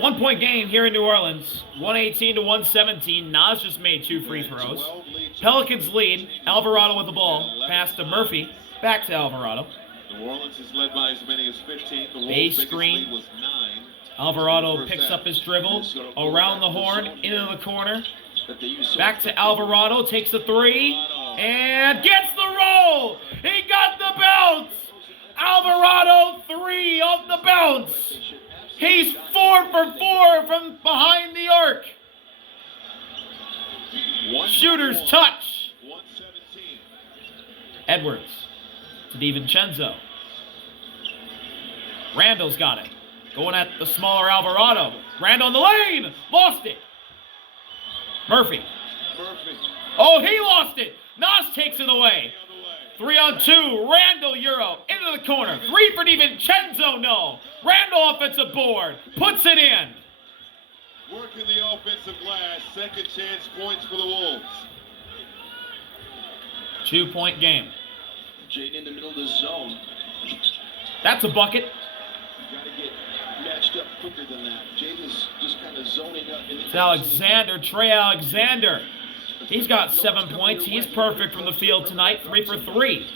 1-point game here in New Orleans. 118 to 117. Nas just made 2 free throws. Pelicans lead. Alvarado with the ball. Pass to Murphy. Back to Alvarado. New Orleans is led by as many as 15. The Base Wolves' screen. biggest lead was 9. Alvarado picks up his dribble. Around the horn. Into the corner. Back to Alvarado. Takes the 3. And gets the roll. He got the bounce. Alvarado 3 off the bounce. He's 4 for 4 from behind the arc. Shooter's touch. 117. Edwards to DiVincenzo. Randall's got it. Going at the smaller Alvarado. Randall in the lane. Lost it. Murphy. Oh, he lost it. Nas takes it away. 3-on-2. Randall Euro into the corner. 3 for DiVincenzo. No. Randall offensive board. Puts it in. Working the offensive glass. Second chance points for the Wolves. 2-point game. Jaden in the middle of the zone. That's a bucket. You got to get matched up quicker than that. Jaden's just kind of zoning up. It's Alexander. Trey Alexander. He's got 7 points. He's perfect from the field tonight. 3 for 3.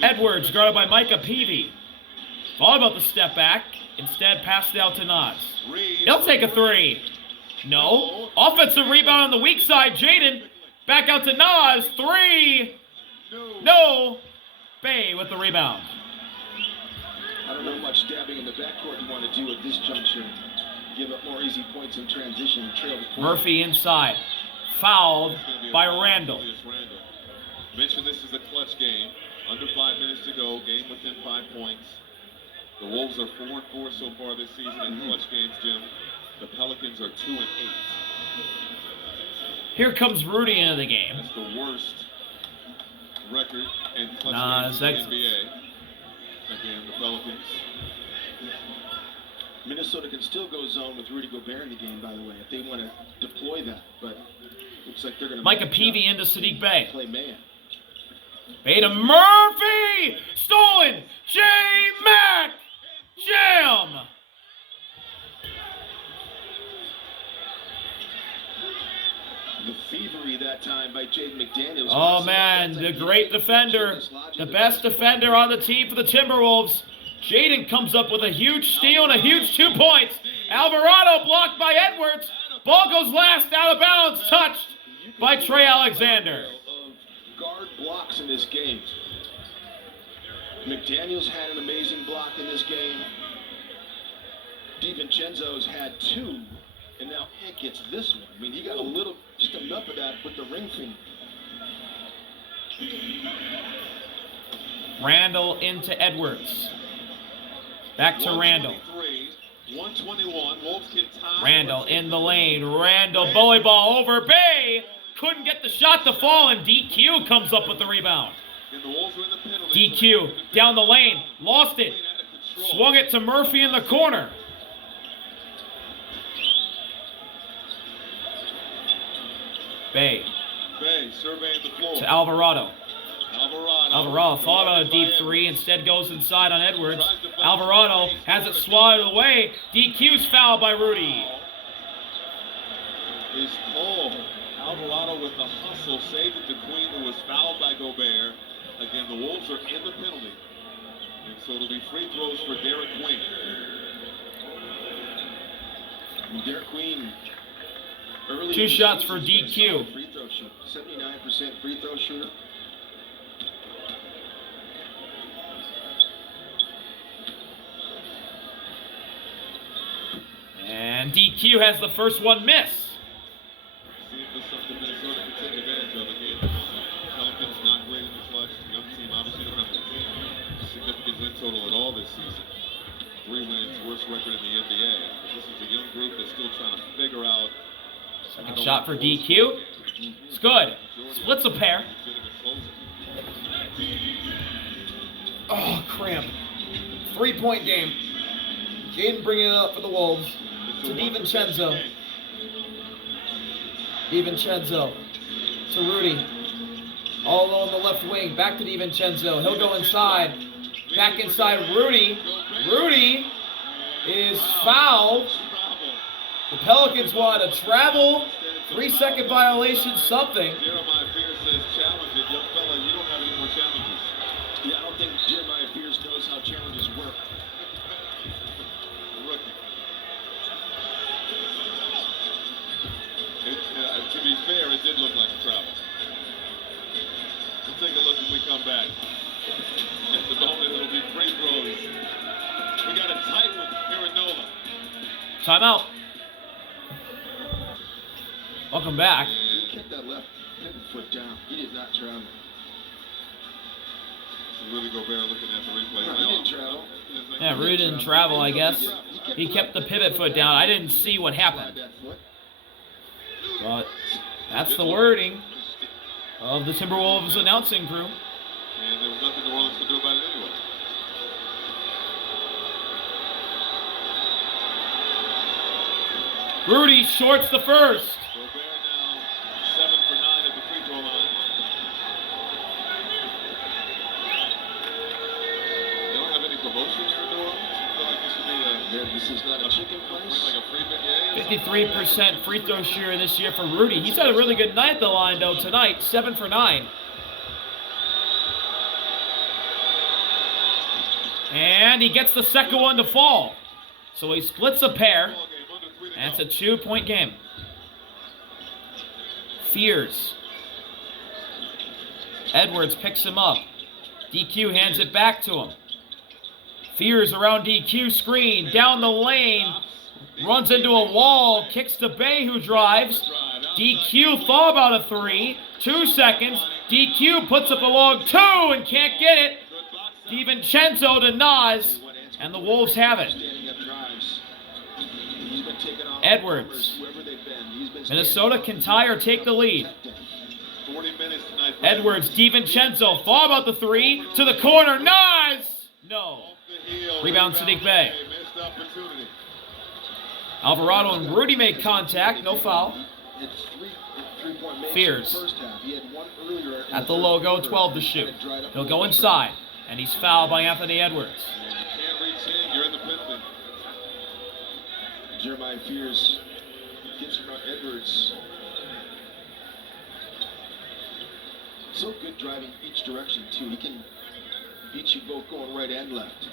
Edwards guarded by Micah Peavy. Thought about the step back. Instead, passed it out to Nas. He'll take a 3. No. Offensive rebound on the weak side. Jaden. Back out to Nas. 3. No. Bay with the rebound. I don't know much dabbing in the backcourt you want to do at this juncture. Give up more easy points in transition. Trail the point. Murphy inside. Fouled by Randall. Mentioned this is a clutch game. Under 5 minutes to go. Game within 5 points. The Wolves are 4-4 so far this season in clutch games, Jim. The Pelicans are 2-8. Here comes Rudy into the game. That's the worst record in clutch games in the NBA. Again, the Pelicans. Minnesota can still go zone with Rudy Gobert in the game, by the way, if they want to deploy that. But looks like they're going to Micah Peavy into Sadiq Bey. Play man. Bey to Murphy! Stolen! J-Mac! Jam! The thievery that time by Jaden McDaniels. Oh man, the great defender. The best defender on the team for the Timberwolves. Jaden comes up with a huge steal and a huge 2 points. Alvarado blocked by Edwards. Ball goes last out of bounds. Touched by Trey Alexander. Guard blocks in this game. McDaniels had an amazing block in this game. DiVincenzo's had 2, and now Ant gets this one. I mean, he got a little, just enough of that with the ring finger. Randall into Edwards. Back to Randall. 121. Wolves can tie. Randall in the lane. Randall bully ball over Bey. Couldn't get the shot to fall, and DQ comes up with the rebound. DQ down the lane. Lost it. Swung it to Murphy in the corner. Bey surveying the floor. to Alvarado. Alvarado thought about a deep 3, instead goes inside on Edwards. Alvarado has it swatted away. DQ's fouled by Rudy. Is called. Alvarado with the hustle saved it to Queen, who was fouled by Gobert. Again, the Wolves are in the penalty. And so it'll be free throws for Derek Queen. Derek Queen. Early 2 shots for DQ. Free throw shooter. 79% free throw shooter. And DQ has the first one miss. See if this is something Minnesota can take advantage of again. Pelicans not great in the clutch. Young team obviously don't have a significant win total at all this season. 3 wins, worst record in the NBA. This is a young group that's still trying to figure out. Second shot for DQ. It's good. Splits a pair. Oh, cramp. 3-point game. Jaden bringing it up for the Wolves. To DiVincenzo. DiVincenzo to Rudy. All alone the left wing. Back to DiVincenzo. He'll go inside. Back inside Rudy. Rudy is foul. Travel. The Pelicans want a travel, 3-second violation, something. Jeremiah Fears says challenge it. Young fella, you don't have any more challenges. Yeah, I don't think Jeremiah Fears knows how challenges work. Rookie. To be fair, it did look like a travel. We'll take a look as we come back. At the moment, it'll be free throws. We got a tight one here in NOLA. Timeout. Welcome back. He kept that left foot down. He did not travel. Rudy Gobert looking at the replay. No, he didn't travel. Yeah, Rudy didn't travel, I guess. He kept the pivot foot down. I didn't see what happened. But that's the wording of the Timberwolves announcing crew. And there was nothing New Orleans could do about it anyway. Rudy shorts the first. Gobert now 7 for 9 at the free throw line. They don't have any promotions for New Orleans. I feel like this would be This is not a chicken place. like a free bit. Yeah, 53% free throw shooter this year for Rudy. He's had a really good night at the line, though, tonight. 7 for 9. And he gets the second one to fall. So he splits a pair. And it's a 2-point game. Fears. Edwards picks him up. DQ hands it back to him. Fears around DQ screen. Down the lane. Runs into a wall. Kicks to Bay, who drives. DQ thought about a 3. 2 seconds. DQ puts up a long 2 and can't get it. DiVincenzo to Nas. And the Wolves have it. Edwards. Minnesota can tie or take the lead. 40 minutes tonight. Edwards, DiVincenzo, thought about the 3, to the corner, nice! No. Rebound, Sadiq Bey. Missed opportunity. Alvarado and Rudy make contact, no foul. Fears. At the logo, 12 to shoot. He'll go inside, and he's fouled by Anthony Edwards. You can't reach in, you're in the pistol. Jeremiah Fears gets from Edwards. So good driving each direction, too. He can beat you both going right and left.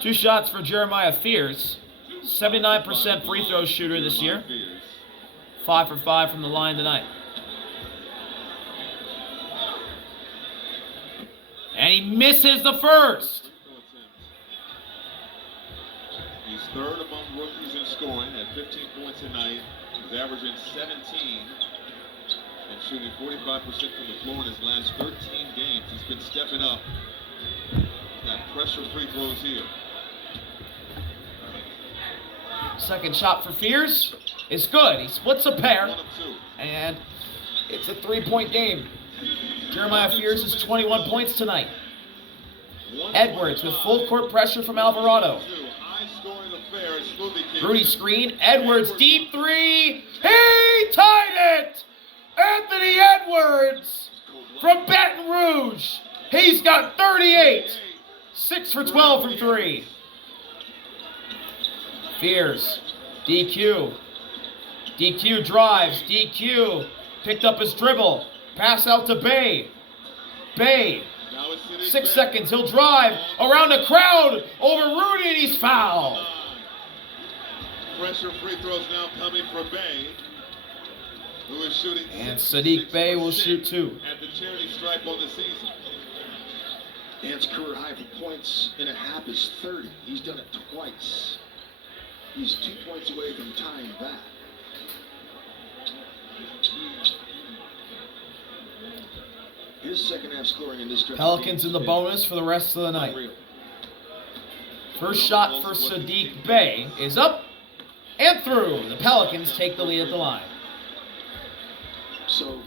Two shots for Jeremiah Fears. 79% free throw shooter this year. 5 for 5 from the line tonight. And he misses the first. He's third among rookies in scoring at 15 points tonight. He's averaging 17 and shooting 45% from the floor in his last 13 games. He's been stepping up. Got pressure free throws here. Second shot for Fears is good. He splits a pair. 1 of 2. And it's a 3-point game. Jeremiah Fears is 21 points tonight. Edwards with full court pressure from Alvarado. Rudy screen. Edwards deep 3. He tied it! Anthony Edwards from Baton Rouge. He's got 38. 6 for 12 from 3. Fears. DQ. DQ drives. DQ picked up his dribble. Pass out to Bay. Bay. 6 seconds. He'll drive around the crowd over Rudy, and he's fouled. Pressure free throws now coming for Bay, who is shooting. And Sadiq Bey will shoot 2. At the charity stripe on the season. Ant's career high for points and a half is 30. He's done it twice. He's 2 points away from tying that. His second half scoring in this stretch. Pelicans in the bonus for the rest of the night. First shot for Sadiq Bey is up and through. The Pelicans take the lead at the line. So,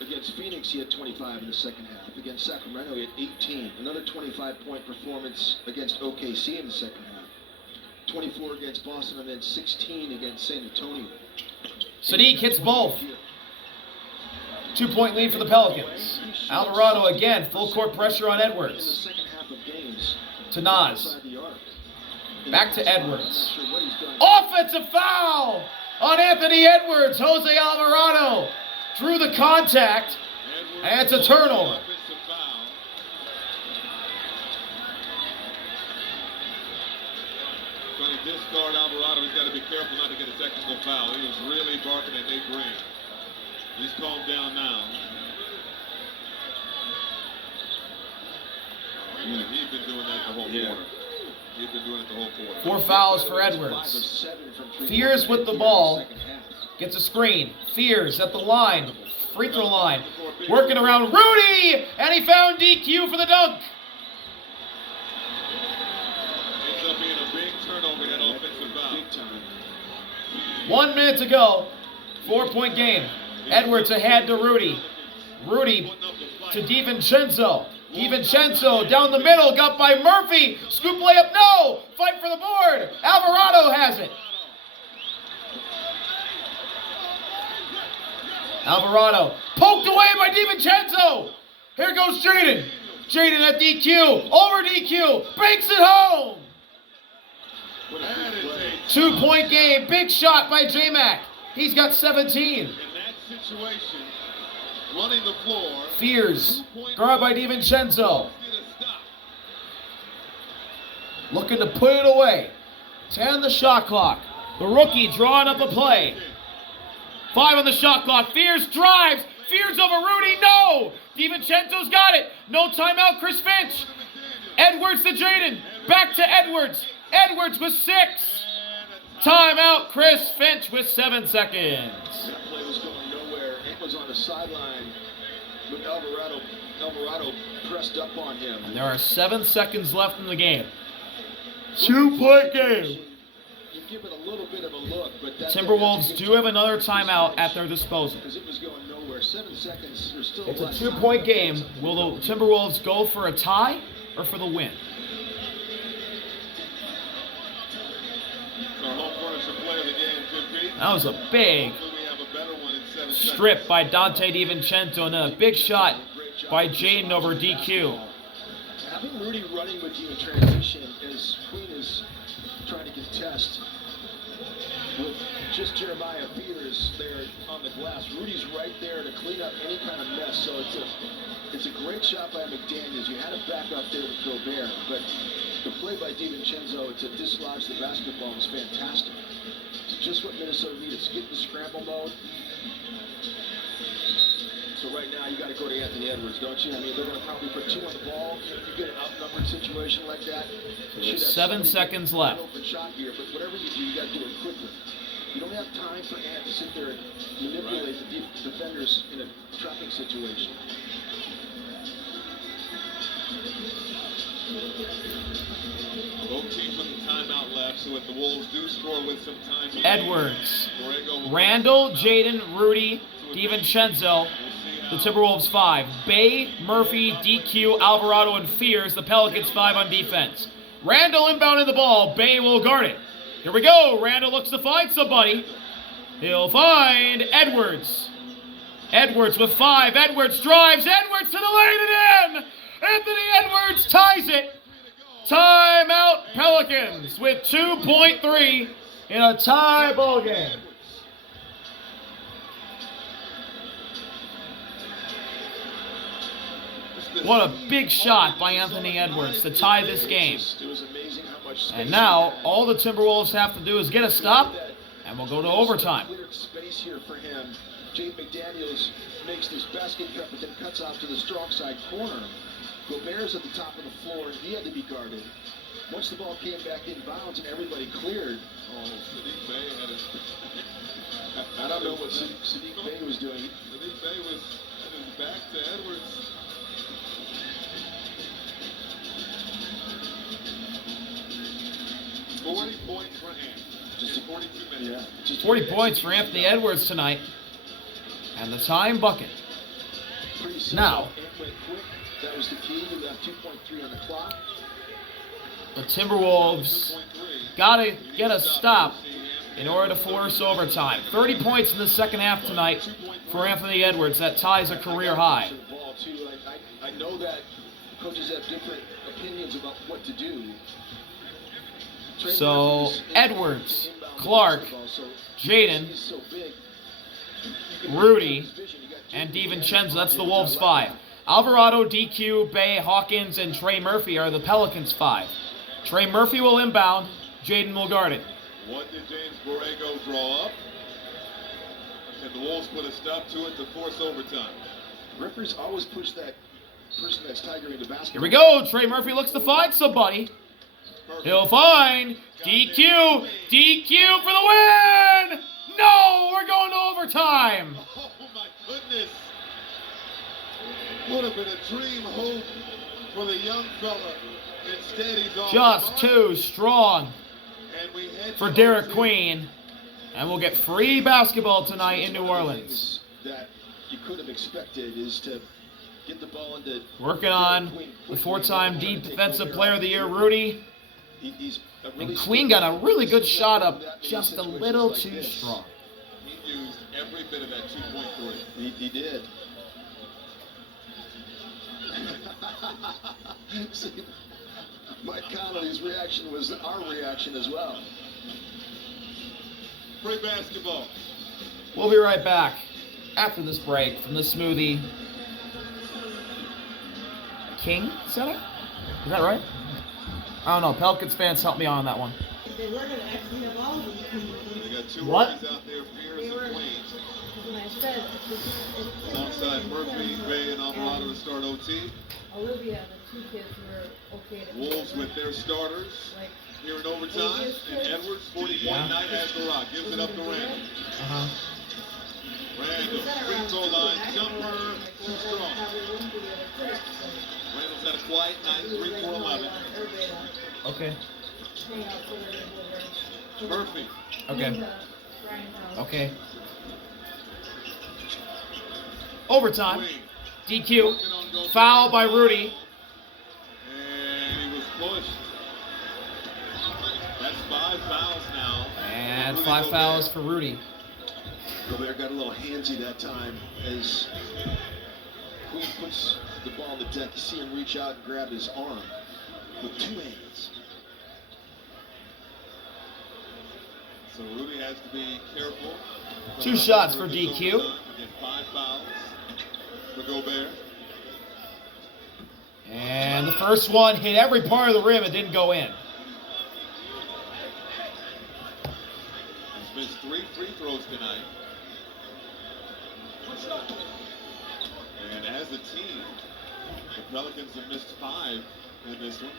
against Phoenix, he had 25 in the second half. Against Sacramento, he had 18. Another 25-point performance against OKC in the second half. 24 against Boston, and then 16 against San Antonio. Sadiq hits both. 2-point lead for the Pelicans. Alvarado again, full court pressure on In the Edwards. second half of games To Nas. outside the arc. Back to I'm not Edwards. sure what he's done. Offensive foul on Anthony Edwards. Jose Alvarado drew the contact, and it's a turnover. Offensive foul. Trying to discard Alvarado. He's got to be careful not to get a technical foul. He was really barking at Nate Green. He's calmed down now. Yeah, he's been doing that the whole quarter. He's been doing it the whole quarter. 4 fouls for Edwards. Fears with the ball. Gets a screen. Fears at the line. Free throw line. Working around Rudy! And he found DQ for the dunk. Ends up being a big turnover, that offensive foul. Big time. 1 minute to go. 4-point game. Edwards ahead to Rudy. Rudy to DiVincenzo. DiVincenzo down the middle, got by Murphy. Scoop layup, no! Fight for the board. Alvarado has it. Alvarado poked away by DiVincenzo. Here goes Jaden. Jaden at DQ. Over DQ. Banks it home. That is a 2-point game. Big shot by J-Mac. He's got 17. in that situation, running the floor. Fears. Guard by DiVincenzo. Get a stop. Looking to put it away. 10 the shot clock. The rookie drawing up a play. 5 on the shot clock. Fears drives. Fears over Rudy. No. DiVincenzo's got it. No timeout. Chris Finch. Edwards to Jaden. Back to Edwards. Edwards with 6. Timeout. Chris Finch with 7 seconds. That play was going nowhere. It was on the sideline with Alvarado pressed up on him. And there are 7 seconds left in the game. 2-point game. You give it a little bit of a look, but that's Timberwolves do have another timeout at their disposal. because it was going nowhere. 7 seconds. There's still It's a less 2-point time. game. Will the Timberwolves go for a tie or for the win? Our home furniture player of the game, Tim Pete. That was a big Hopefully we have a better one in 7 strip by Dante DiVincenzo and then a big shot by Jaden over DQ. Having Rudy running with you in transition as Queen is trying to contest with just Jeremiah Fears there on the glass. Rudy's right there to clean up any kind of mess. So it's a great shot by McDaniels. You had it back up there with Gobert, but the play by DiVincenzo to dislodge the basketball was fantastic. It's just what Minnesota needed. Skip the scramble mode. So right now you got to go to Anthony Edwards, don't you? I mean, they're going to probably put 2 on the ball. If you get an outnumbered situation like that, you should have 7 seconds left. an open shot here. But whatever you do, you got to do it quickly. You don't have time for Ant to sit there and manipulate the defenders in a trapping situation. Both teams with a timeout left, so if the Wolves do score with some time remaining, Edwards. Borrego will- Randall, Jaden, Rudy, DiVincenzo. The Timberwolves 5. Bay, Murphy, DQ, Alvarado, and Fears. The Pelicans 5 on defense. Randall inbounding the ball. Bay will guard it. Here we go. Randall looks to find somebody. He'll find Edwards. Edwards with 5. Edwards drives. Edwards to the lane and in. Anthony Edwards ties it. Timeout Pelicans with 2.3 in a tie ball game. What a big shot by Anthony Edwards to tie this game. It was amazing how much space And now he had. all the Timberwolves have to do is get a stop, and we'll go to overtime. Cleared space here for him. Jake McDaniels makes this basket cut, but then cuts out to the strong side corner. Gobert's at the top of the floor, and he had to be guarded. Once the ball came back in bounds and everybody cleared, Oh, Sadiq Bey had his, I don't know what Sadiq Bey was doing. Sadiq Bey was at his back to Edwards. Forty points for Ant. Just 42 minutes. Yeah, just 40 points for Anthony Edwards tonight. And the time bucket. Pretty simple. Now. It went quick. That was the key. We got 2.3 on the clock. The Timberwolves 2.3. gotta get a stop in order to force overtime. 30 points in the second half tonight for Anthony Edwards. That ties a career high. To the ball, too. I know that Coach coaches have different opinions about what to do. Trey So, Murphy's Edwards, inbound Clark, basketball, so Jaden, he's so big, you can Rudy, his vision. You got and Jaden DiVincenzo. That's the Jaden Wolves' Jaden 5. Alvarado, DQ, Bay, Hawkins, and Trey Murphy are the Pelicans' 5. Trey Murphy will inbound. Jaden will guard it. What did James Borrego draw up? And the Wolves put a stop to it to force overtime. Referees always push that person that's tigering the basketball. Here we go. Trey Murphy looks to find somebody. He'll find DQ. DQ for the win! No, we're going to overtime. Oh my goodness. Would have been a dream hope for the young fella. Instead, he's on Just too strong and we head for to Derek OT. Queen. And we'll get free basketball tonight in New Orleans. That you could have expected is to get the ball into Working on the 4-time Defensive Player of the Year, Rudy. And Queen got a really good shot up, just a little too strong. He used every bit of that 2-point three. He did. See, Mike Connolly's reaction was our reaction as well. Free basketball. We'll be right back after this break from the Smoothie King Center. Is that right? I don't know. Pelicans fans, help me on that one. They were going to actually have all of them. They got two What? rookies out there, They Pierce were, and Queens. when I said, Alongside Murphy, Bay, and Alvarado to start OT. Olivia, the two kids were okay to Wolves with their starters like, here in overtime. And Edwards, 40-point night, has the rock. Gives it up to Randall. Uh-huh. Randall, free throw line, jumper, too strong. Randall's had a quiet night, 3 for 11. Okay. Murphy. Okay. Okay. Overtime. Queen. DQ. Working on go Foul by Rudy. And he was pushed. That's 5 fouls now. And Rudy 5 Gobert. fouls for Rudy. Gobert got a little handsy that time as Queen puts the ball on the deck. You see him reach out and grab his arm with 2 hands. So Rudy has to be careful. 2 shots for This DQ. overtime. Again, 5 fouls for Gobert. And the first one hit every part of the rim. It didn't go in. He's missed 3 free throws tonight. And as a team, the Pelicans have missed 5 in this one.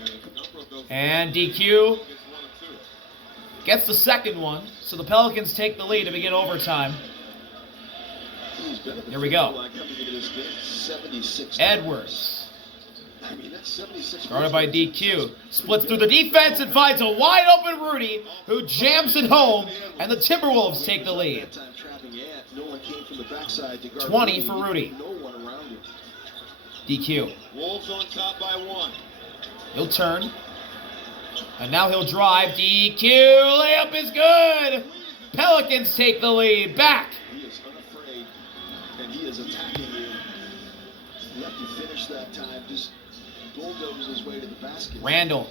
And a number of those And DQ gets 1 and 2. gets the second one. So the Pelicans take the lead to begin overtime. Here we go. Edwards. I mean, that's 76. Guarded by DQ. Splits through the defense and finds a wide open Rudy who jams it home. And the Timberwolves take the lead. 20 for Rudy. No one around him. DQ. Wolves on top by 1. He'll turn. And now he'll drive. DQ. Layup is good. Pelicans take the lead. Back. He is unafraid, and he is attacking you. Lucky finish that time. Just bulldozes his way to the basket. Randall.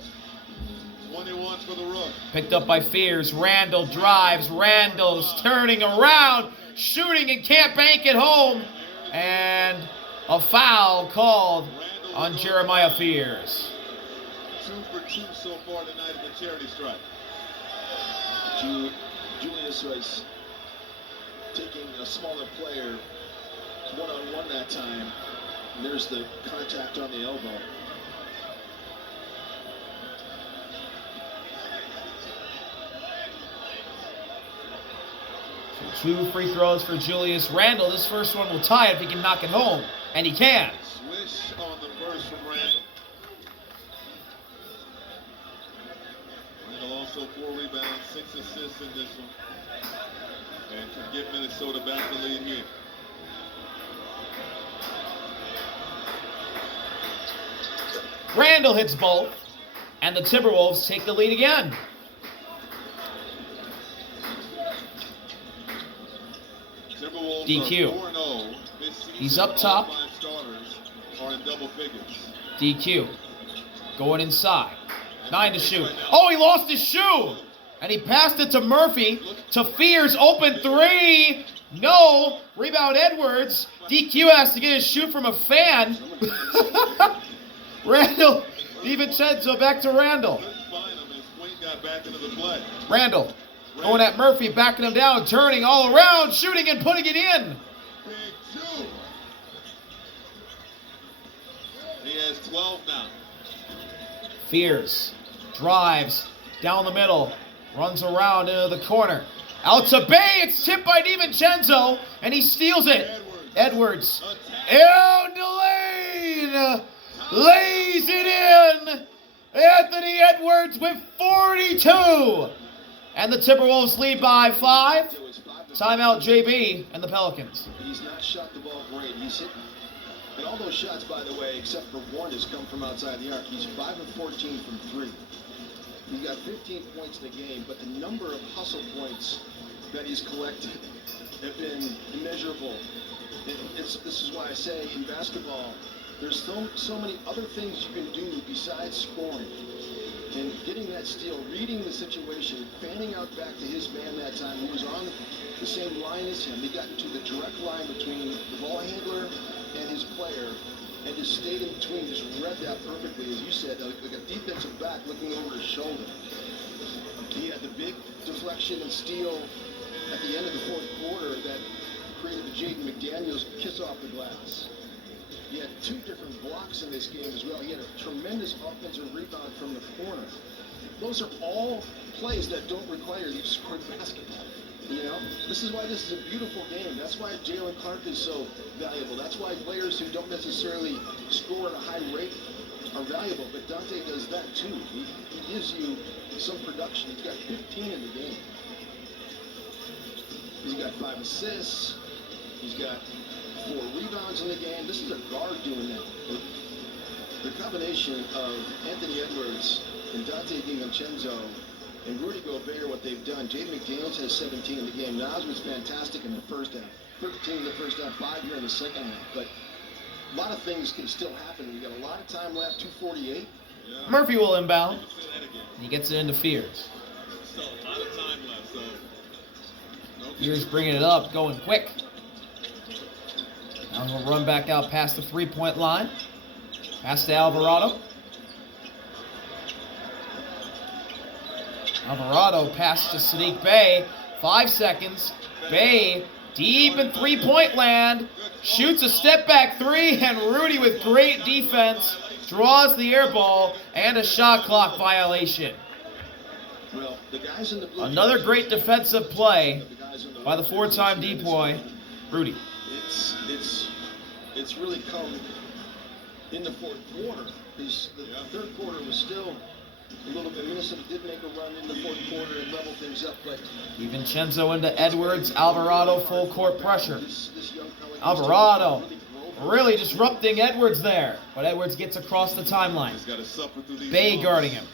21 for the Rook. Picked up by Fears. Randall drives. Randall's turning around. Shooting and can't bank it home. And a foul called on Jeremiah Fears. 2 for 2 so far tonight at the charity stripe. Julius was taking a smaller player one-on-one that time. And there's the contact on the elbow. So 2 free throws for Julius Randle. This first one will tie it if he can knock it home. And he can. Swish on the first from Randall. Randall also 4 rebounds, 6 assists in this one. And can get Minnesota back the lead here. Randall hits both. And the Timberwolves take the lead again. Timberwolves DQ. are 4-0 this season. He's up All top. 5 starters are in double figures. DQ. Going inside. 9 to shoot. Oh, he lost his shoe! And he passed it to Murphy. To Fears. Open 3. No. Rebound Edwards. DQ has to get his shoe from a fan. Randall. DiVincenzo back to Randall. Got back into the play. Randall. Going at Murphy. Backing him down. Turning all around. Shooting and putting it in. Big two. He has 12 now. Fears. Drives. Down the middle. Runs around into the corner. Out to Bay. It's tipped by DiVincenzo. And he steals it. Edwards. And Delane lays it in. Anthony Edwards with 42. And the Timberwolves lead by 5. Timeout JB and the Pelicans. He's not shot the ball great. He's hit. And all those shots, by the way, except for one, has come from outside the arc. He's 5 of 14 from 3. He's got 15 points in the game, but the number of hustle points that he's collected have been immeasurable. This is why I say in basketball, there's so many other things you can do besides scoring. And getting that steal, reading the situation, fanning out back to his man that time, who was on the same line as him. He got into the direct line between the ball handler and his player, and just stayed in between, just read that perfectly, as you said, like a defensive back looking over his shoulder. He had the big deflection and steal at the end of the fourth quarter that created the Jaden McDaniels kiss off the glass. He had 2 different blocks in this game as well. He had a tremendous offensive rebound from the corner. Those are all plays that don't require you to score basketball. You know, this is why this is a beautiful game. That's why Jalen Clark is so valuable. That's why players who don't necessarily score at a high rate are valuable. But Dante does that too. He gives you some production. He's got 15 in the game. He's got 5 assists. He's got 4 rebounds in the game. This is a guard doing that. The combination of Anthony Edwards and Dante DiVincenzo and Rudy Gobert, what they've done. Jaden McDaniels has 17 in the game. Nas was fantastic in the first half. 13 in the first half, 5 here in the second half. But a lot of things can still happen. We got a lot of time left, 2:48. Yeah. Murphy will inbound. He gets it into Fears. So, a lot of time left, so. Fears bringing it up, going quick. Now he'll run back out past the 3-point line. Pass to Alvarado. Alvarado pass to Sadiq Bey. 5 seconds. Bey deep in 3-point land. Shoots a step back 3, and Rudy with great defense draws the air ball and a shot clock violation. Well, the guys in the blue Another great defensive play by the 4-time decoy, Rudy. It's really come in the fourth quarter. The third quarter was still a little bit. Minnesota did make a run in the fourth quarter and level things up, but DiVincenzo into Edwards. Alvarado full court pressure. this young Pelican Alvarado really disrupting Edwards there, but Edwards gets across the timeline. He's got to suffer through these Bey balls. guarding him.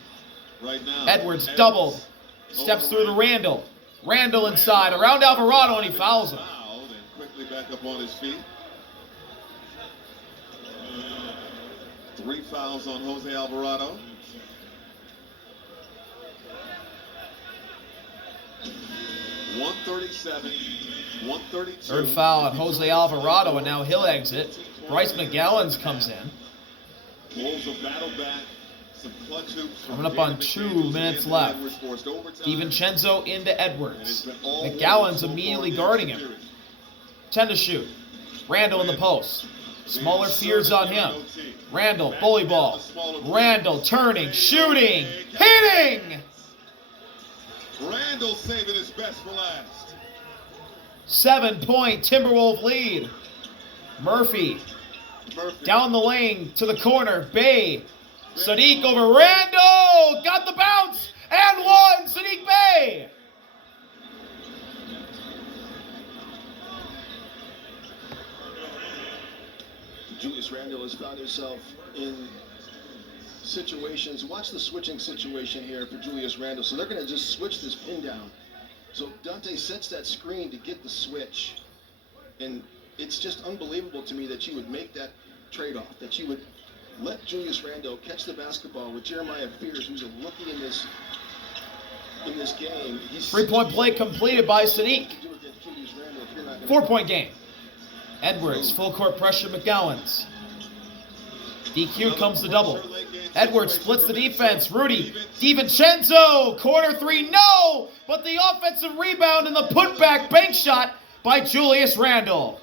Right now. Edwards doubled. Steps through to Randall. Randall inside. Around Alvarado, and he fouls him. Fouled and quickly back up on his feet. 3 fouls on Jose Alvarado. .137, 132. Third foul on Jose Alvarado, and now he'll exit. Bryce McGowan comes in. Wolves will battle back. Some clutch hoops from Coming up on Jaden 2 McDaniels. minutes Anthony left. Edwards forced overtime. DiVincenzo into And Edwards. it's been all McGowan's Wolves so immediately far guarding in the him. series. 10 to shoot. Randall in the post. Smaller Fears on him. Randall, bully ball. Randall turning, shooting, hitting! Randall saving his best for last. 7-point Timberwolves lead. Murphy down the lane to the corner. Bey. Sadiq over Randall. Got the bounce. And one. Sadiq Bey. Julius Randle has found himself in situations. Watch the switching situation here for Julius Randle. So they're going to just switch this pin down. So Dante sets that screen to get the switch. And it's just unbelievable to me that you would make that trade-off, that you would let Julius Randle catch the basketball with Jeremiah Fears, who's a rookie in this game. 3-point play completed by Sadiq. 4-point game. Edwards, full court pressure, McGowans. DQ comes the double. Edwards splits the defense. Rudy DiVincenzo, corner three, no! But the offensive rebound and the putback bank shot by Julius Randle.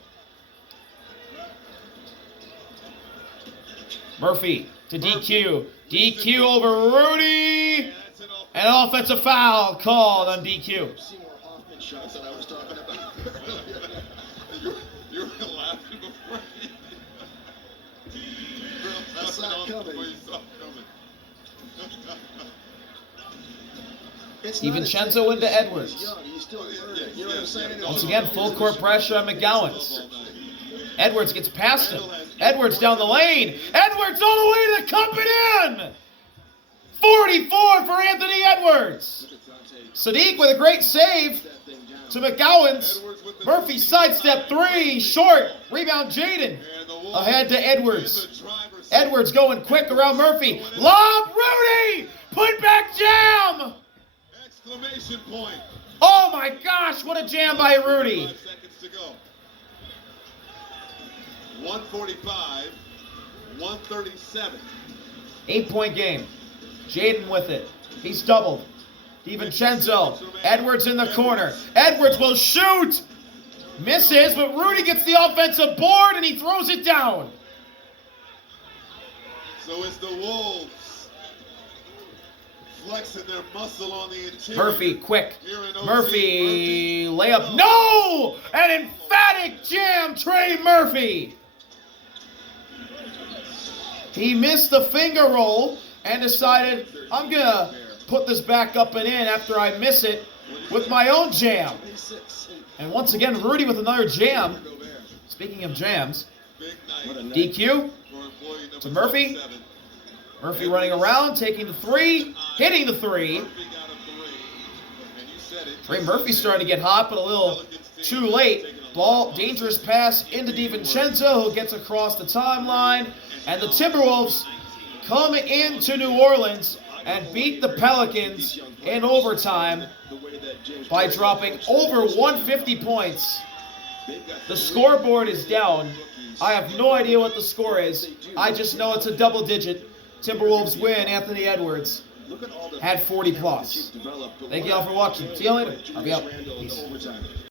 Murphy to DQ. DQ over Rudy. And an offensive foul called on DQ. Shots that I was talking about. You were laughing before It's not coming. DiVincenzo into Edwards. He's still learning. You know what I'm saying? Once again, full court pressure on McGowans. Edwards gets past him. Edwards down the lane. Edwards all the way to cup it in. 44 for Anthony Edwards. Sadiq with a great save to McGowans. Murphy sidestep three, short. Rebound Jaden. Ahead to Edwards. Edwards going quick around Murphy. Lob Rudy! Put back jam! Exclamation point. Oh my gosh, what a jam by Rudy. 5 seconds to go. 145, 137. 8-point game. Jaden with it. He's doubled. DiVincenzo. Edwards in the corner. Edwards will shoot. Misses, but Rudy gets the offensive board and he throws it down. So it's the Wolves flexing their muscle on the interior. Murphy, quick. Here in OT, Murphy, layup. No! An emphatic jam, Trey Murphy. He missed the finger roll and decided, I'm going to put this back up and in after I miss it with my own jam. And once again, Rudy with another jam. Speaking of jams, DQ to Murphy. Murphy running around, taking the three, hitting the three. Trey Murphy starting to get hot, but a little too late. Ball, dangerous pass into DiVincenzo, who gets across the timeline. And the Timberwolves come into New Orleans and beat the Pelicans in overtime by dropping over 150 points. The scoreboard is down. I have no idea what the score is. I just know it's a double digit. Timberwolves win. Anthony Edwards had 40 plus. Thank you all for watching. See you later. I'll be out. Peace.